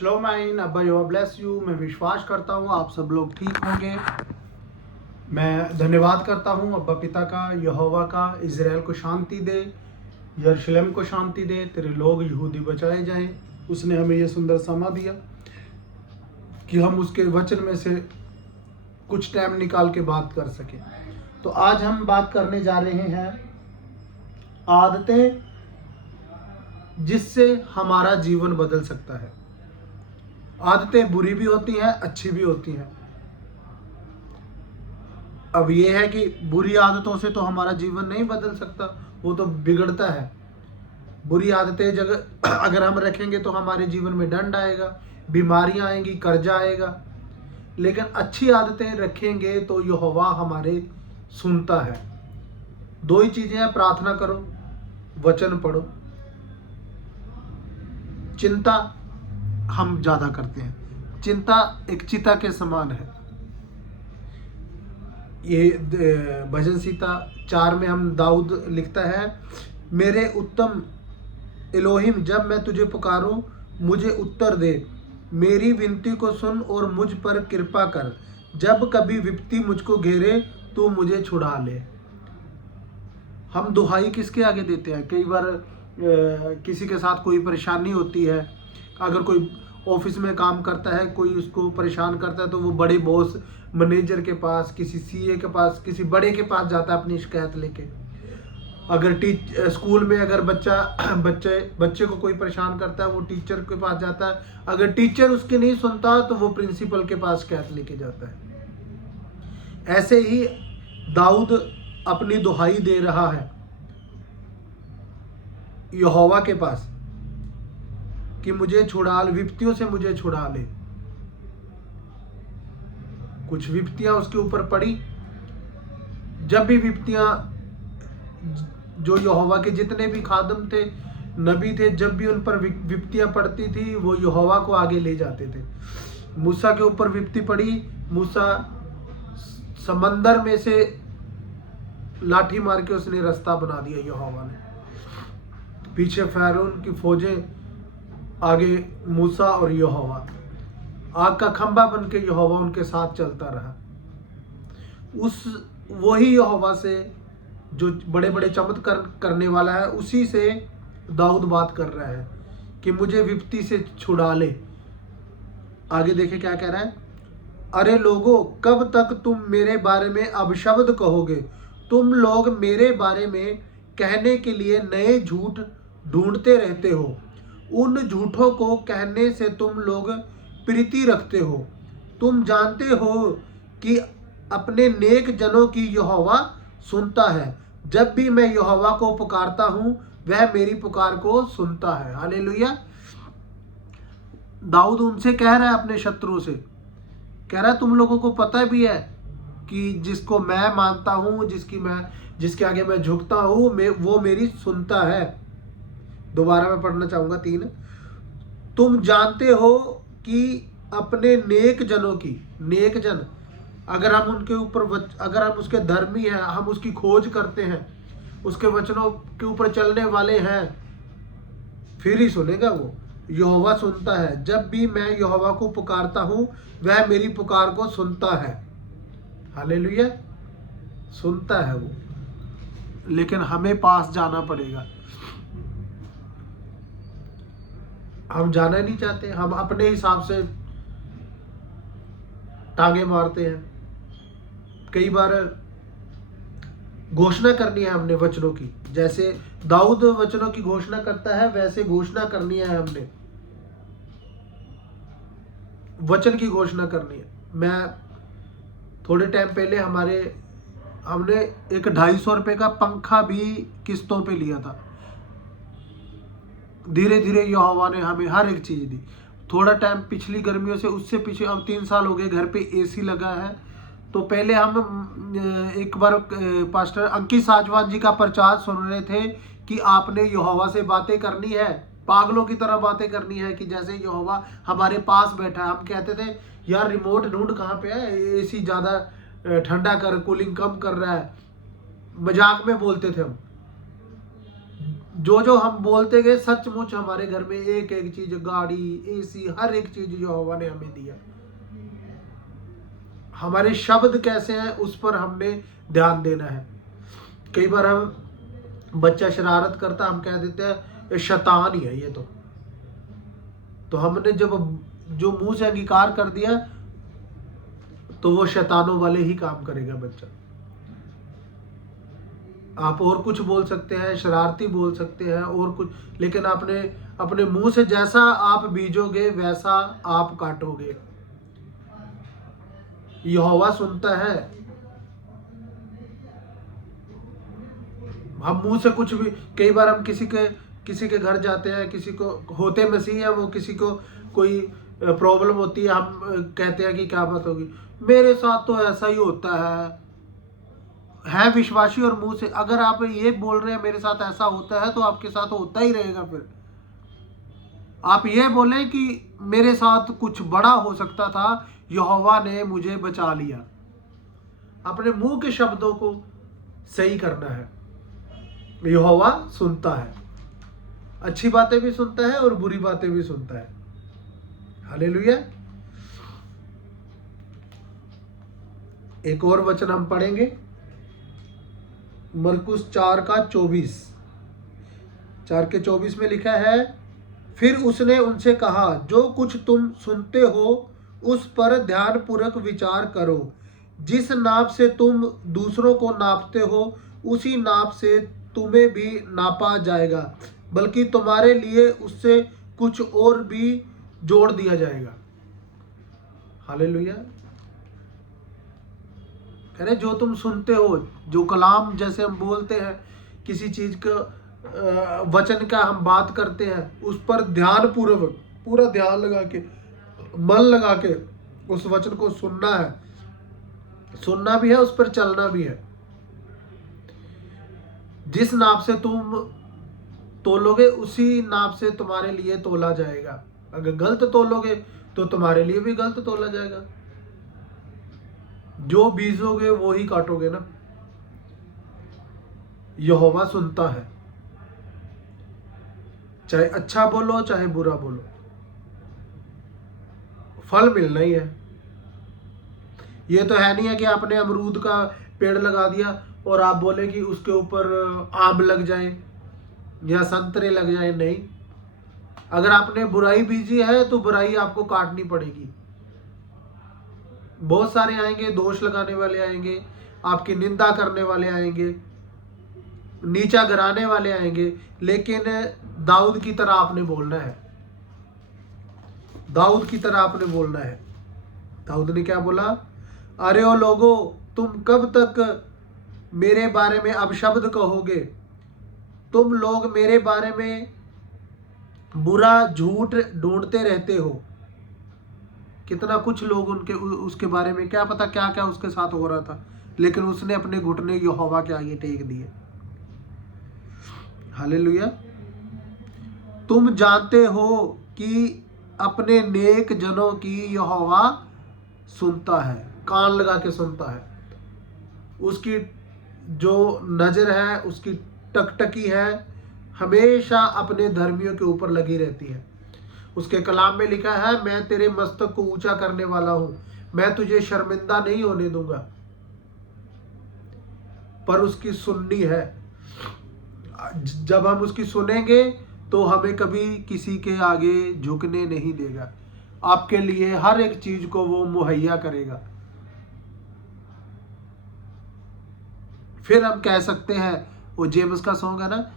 श्लोम आइन अब्बा Jehovah bless you. मैं विश्वास करता हूँ आप सब लोग ठीक होंगे। मैं धन्यवाद करता हूँ अब्बा पिता का, यहोवा का। इज़राइल को शांति दे, यरूशलेम को शांति दे, तेरे लोग यहूदी बचाए जाएं। उसने हमें ये सुंदर समा दिया कि हम उसके वचन में से कुछ टाइम निकाल के बात कर सकें। तो आज हम बात करने जा रहे हैं आदतें जिससे हमारा जीवन बदल सकता है। आदतें बुरी भी होती हैं, अच्छी भी होती हैं। अब ये है कि बुरी आदतों से तो हमारा जीवन नहीं बदल सकता, वो तो बिगड़ता है। बुरी आदतें जगह अगर हम रखेंगे तो हमारे जीवन में दंड आएगा, बीमारियां आएंगी, कर्जा आएगा। लेकिन अच्छी आदतें रखेंगे तो यहोवा हमारे सुनता है। दो ही चीजें हैं, प्रार्थना करो, वचन पढ़ो। चिंता हम ज्यादा करते हैं, चिंता एक चिता के समान है। ये भजन संहिता 4 में हम दाऊद लिखता है, मेरे उत्तम एलोहिम, जब मैं तुझे पुकारूं मुझे उत्तर दे, मेरी विनती को सुन और मुझ पर कृपा कर। जब कभी विपत्ति मुझको घेरे तू मुझे छुड़ा ले। हम दुहाई किसके आगे देते हैं? कई बार किसी के साथ कोई परेशानी होती है, अगर कोई ऑफिस में काम करता है, कोई उसको परेशान करता है तो वो बड़े बॉस, मैनेजर के पास, किसी सीए के पास, किसी बड़े के पास जाता है अपनी शिकायत लेके। अगर स्कूल में अगर बच्चे को कोई परेशान करता है, वो टीचर के पास जाता है। अगर टीचर उसकी नहीं सुनता तो वो प्रिंसिपल के पास शिकायत लेके जाता है। ऐसे ही दाऊद अपनी दुहाई दे रहा है यहोवा के पास कि मुझे छुड़ा ले, विपत्तियों से मुझे छुड़ा ले। कुछ विपत्तियां उसके ऊपर पड़ी। जब भी विपत्तियां, जो यहोवा के जितने भी खादम थे, नबी थे, जब भी उन पर विपत्तियां पड़ती थी वो यहोवा को आगे ले जाते थे। मूसा के ऊपर विपत्ति पड़ी, मूसा समंदर में से लाठी मार के उसने रास्ता बना दिया यहोवा ने। पीछे फैरोन की फौजें, आगे मूसा और यहोवा। आग का खंभा बन के यहोवा उनके साथ चलता रहा। उस वही यहोवा से जो बड़े बड़े चमत्कार करने वाला है, उसी से दाऊद बात कर रहा है कि मुझे विपत्ति से छुड़ा ले। आगे देखे क्या कह रहा है, अरे लोगों, कब तक तुम मेरे बारे में अपशब्द कहोगे? तुम लोग मेरे बारे में कहने के लिए नए झूठ ढूंढते रहते हो। उन झूठों को कहने से तुम लोग प्रीति रखते हो। तुम जानते हो कि अपने नेक जनों की यहोवा सुनता है। जब भी मैं यहोवा को पुकारता हूं वह मेरी पुकार को सुनता है। हालेलुया। दाऊद उनसे कह रहा है, अपने शत्रुओं से कह रहा है, तुम लोगों को पता भी है कि जिसको मैं मानता हूं, जिसके आगे मैं झुकता हूं, वो मेरी सुनता है। दोबारा मैं पढ़ना चाहूंगा 3। तुम जानते हो कि अपने नेक जनों की, नेक जन, अगर हम उनके ऊपर, अगर हम उसके धर्मी हैं, हम उसकी खोज करते हैं, उसके वचनों के ऊपर चलने वाले हैं, फिर ही सुनेगा वो। यहोवा सुनता है। जब भी मैं यहोवा को पुकारता हूं वह मेरी पुकार को सुनता है। हालेलुया। सुनता है वो, लेकिन हमें पास जाना पड़ेगा। हम जाना नहीं चाहते, हम अपने हिसाब से टांगे मारते हैं। कई बार घोषणा करनी है हमने वचनों की, जैसे दाऊद वचनों की घोषणा करता है, वैसे घोषणा करनी है हमने, वचन की घोषणा करनी है। मैं थोड़े टाइम पहले हमने एक 250 रुपए का पंखा भी किस्तों पे लिया था। धीरे धीरे यहोवा ने हमें हर एक चीज दी। थोड़ा टाइम पिछली गर्मियों से, उससे पीछे अब 3 साल हो गए घर पे एसी लगा है। तो पहले हम एक बार पास्टर अंकित साजवान जी का प्रचार सुन रहे थे कि आपने यहोवा से बातें करनी है, पागलों की तरह बातें करनी है, कि जैसे यहोवा हमारे पास बैठा है। हम कहते थे यार रिमोट ढूंढ कहाँ पे है, एसी ज़्यादा ठंडा कर, कूलिंग कम कर रहा है, मजाक में बोलते थे हम। जो जो हम बोलते गए सचमुच हमारे घर में एक एक चीज, गाड़ी, एसी, हर एक चीज यहोवा ने हमें दिया। हमारे शब्द कैसे हैं उस पर हमने ध्यान देना है। कई बार हम बच्चा शरारत करता, हम कह देते हैं ये शैतान ही है ये तो हमने जब जो मुंह से अंगीकार कर दिया तो वो शैतानों वाले ही काम करेगा बच्चा। आप और कुछ बोल सकते हैं, शरारती बोल सकते हैं और कुछ, लेकिन आपने अपने मुंह से जैसा आप बीजोगे वैसा आप काटोगे। यहोवा सुनता है। हम मुंह से कुछ भी, कई बार हम किसी के घर जाते हैं, किसी को होते मसीह है, वो किसी को कोई प्रॉब्लम होती है, हम कहते हैं कि क्या बात होगी, मेरे साथ तो ऐसा ही होता है विश्वासी। और मुंह से अगर आप ये बोल रहे हैं मेरे साथ ऐसा होता है, तो आपके साथ होता ही रहेगा। फिर आप ये बोलें कि मेरे साथ कुछ बड़ा हो सकता था, यहोवा ने मुझे बचा लिया। अपने मुंह के शब्दों को सही करना है। यहोवा सुनता है, अच्छी बातें भी सुनता है और बुरी बातें भी सुनता है। हालेलुया। एक और वचन हम पढ़ेंगे, मरकुस 4:24 में लिखा है, फिर उसने उनसे कहा, जो कुछ तुम सुनते हो उस पर ध्यानपूर्वक विचार करो। जिस नाप से तुम दूसरों को नापते हो उसी नाप से तुम्हें भी नापा जाएगा, बल्कि तुम्हारे लिए उससे कुछ और भी जोड़ दिया जाएगा। हालेलुया। कह रहे जो तुम सुनते हो, जो कलाम जैसे हम बोलते हैं, किसी चीज का वचन का हम बात करते हैं, उस पर ध्यानपूर्वक, पूरा ध्यान लगा के, मन लगा के उस वचन को सुनना है। सुनना भी है, उस पर चलना भी है। जिस नाप से तुम तोलोगे उसी नाप से तुम्हारे लिए तोला जाएगा। अगर गलत तोलोगे तो तुम्हारे लिए भी गलत तोला जाएगा। जो बीजोगे वो ही काटोगे ना। यहोवा सुनता है, चाहे अच्छा बोलो चाहे बुरा बोलो, फल मिलना ही है। ये तो है नहीं है कि आपने अमरूद का पेड़ लगा दिया और आप बोले कि उसके ऊपर आम लग जाए या संतरे लग जाए। नहीं, अगर आपने बुराई बीजी है तो बुराई आपको काटनी पड़ेगी। बहुत सारे आएंगे, दोष लगाने वाले आएंगे, आपकी निंदा करने वाले आएंगे, नीचा गिराने वाले आएंगे, लेकिन दाऊद की तरह आपने बोलना है। दाऊद की तरह आपने बोलना है। दाऊद ने क्या बोला? अरे ओ लोगो, तुम कब तक मेरे बारे में अपशब्द कहोगे? तुम लोग मेरे बारे में बुरा झूठ ढूंढते रहते हो। कितना कुछ लोग उसके बारे में, क्या पता क्या क्या उसके साथ हो रहा था, लेकिन उसने अपने घुटने यहोवा के आगे टेक दिए। हालेलुया। तुम जानते हो कि अपने नेक जनों की यहोवा सुनता है, कान लगा के सुनता है। उसकी जो नजर है, उसकी टकटकी है, हमेशा अपने धर्मियों के ऊपर लगी रहती है। उसके कलाम में लिखा है, मैं तेरे मस्तक को ऊंचा करने वाला हूं, मैं तुझे शर्मिंदा नहीं होने दूंगा। पर उसकी सुननी है। जब हम उसकी सुनेंगे तो हमें कभी किसी के आगे झुकने नहीं देगा। आपके लिए हर एक चीज को वो मुहैया करेगा। फिर हम कह सकते हैं, वो जेम्स का सॉन्ग है ना,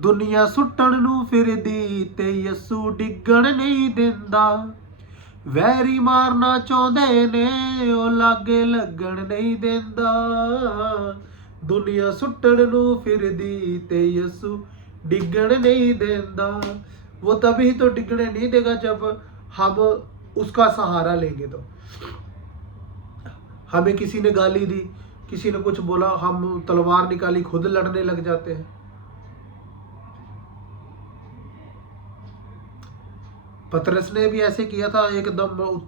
दुनिया सुट्टण नू फिरदी ते यसू डिगण नहीं देंदा, वैरी मारना चाहते ने ओ लागे लगन नहीं देंदा। दुनिया सुट्टण नू फिरदी ते यसू डिगण नहीं देंदा। वो तभी तो डिगने नहीं देगा जब हम उसका सहारा लेंगे। तो हमें किसी ने गाली दी, किसी ने कुछ बोला, हम तलवार निकाली खुद लड़ने लग जाते हैं। पतरस ने भी ऐसे किया था, एकदम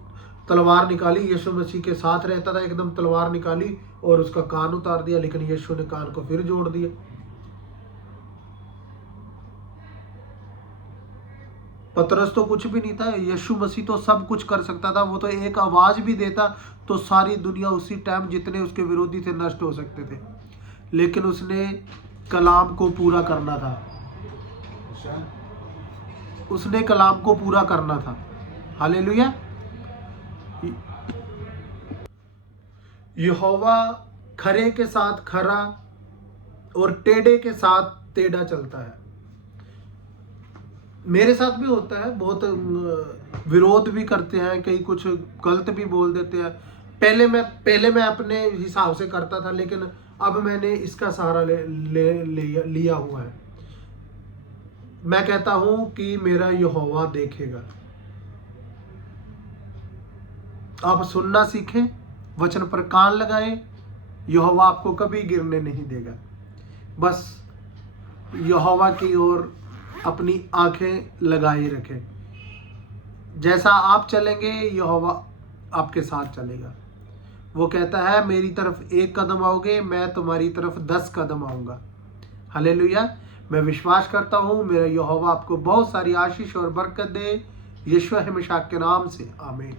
तलवार निकाली, यीशु मसीह के साथ रहता था, एकदम तलवार निकाली और उसका कान उतार दिया, लेकिन यीशु ने कान को फिर जोड़ दिया। पतरस तो कुछ भी नहीं था, यीशु मसीह तो सब कुछ कर सकता था। वो तो एक आवाज भी देता तो सारी दुनिया उसी टाइम जितने उसके विरोधी थे नष्ट हो सकते थे, लेकिन उसने कलाम को पूरा करना था। उसने कलाम को पूरा करना था। हालेलुया। यहोवा खरे के साथ खरा और टेढ़े के साथ टेढ़ा चलता है। मेरे साथ भी होता है, बहुत विरोध भी करते हैं, कई कुछ गलत भी बोल देते हैं। पहले मैं अपने हिसाब से करता था, लेकिन अब मैंने इसका सहारा लिया हुआ है। मैं कहता हूं कि मेरा यहोवा देखेगा। आप सुनना सीखें, वचन पर कान लगाएं, यहोवा आपको कभी गिरने नहीं देगा। बस यहोवा की ओर अपनी आंखें लगाए रखें। जैसा आप चलेंगे यहोवा आपके साथ चलेगा। वो कहता है मेरी तरफ 1 कदम आओगे, मैं तुम्हारी तरफ 10 कदम आऊंगा। हालेलुया। मैं विश्वास करता हूँ मेरा यहोवा आपको बहुत सारी आशीष और बरकत दे। यीशु मसीह के नाम से आमीन।